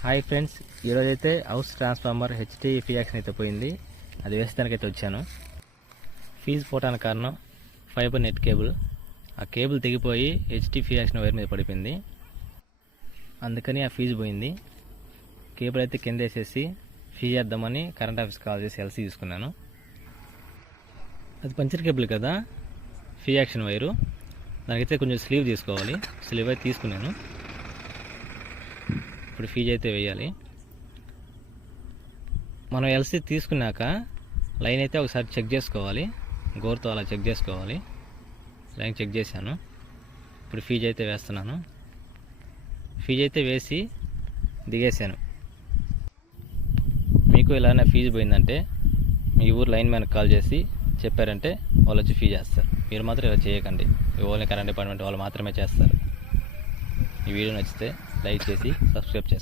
Hi friends, ఈరోజైతే house transformer HT ఫియాక్షన్ అయితే పోయింది. అది వేసేదానికైతే వచ్చాను. ఫీజు పోవటానికి కారణం ఫైబర్ నెట్ కేబుల్. ఆ కేబుల్ తెగిపోయి హెచ్టీ ఫియాక్షన్ వైర్ మీద పడిపోయింది. అందుకని ఆ ఫీజు పోయింది. కేబుల్ అయితే కింద వేసేసి ఫీజు చేద్దామని కరెంట్ ఆఫీస్ కాల్ చేసి ఎల్సీ తీసుకున్నాను. అది పంచర్ కేబుల్ కదా, ఫియాక్షన్ వైరు. దానికైతే కొంచెం స్లీవ్ తీసుకోవాలి. స్లీవ్ అయితే తీసుకున్నాను. ఇప్పుడు ఫీజు అయితే వేయాలి. మనం ఎల్సీ తీసుకున్నాక లైన్ అయితే ఒకసారి చెక్ చేసుకోవాలి. గోరుతో అలా చెక్ చేసుకోవాలి. లైన్ చెక్ చేశాను. ఇప్పుడు ఫీజు అయితే వేస్తున్నాను. ఫీజు అయితే వేసి దిగేశాను. మీకు ఇలానే ఫీజు పోయిందంటే మీ ఊరు లైన్ మ్యాన్కి కాల్ చేసి చెప్పారంటే వాళ్ళు వచ్చి ఫీజు చేస్తారు. మీరు మాత్రం ఇలా చేయకండి. ఓన్లీ కరెంట్ డిపార్ట్మెంట్ వాళ్ళు మాత్రమే చేస్తారు. ఈ వీడియో నచ్చితే లైక్ చేసి సబ్స్క్రైబ్ చేసుకోండి.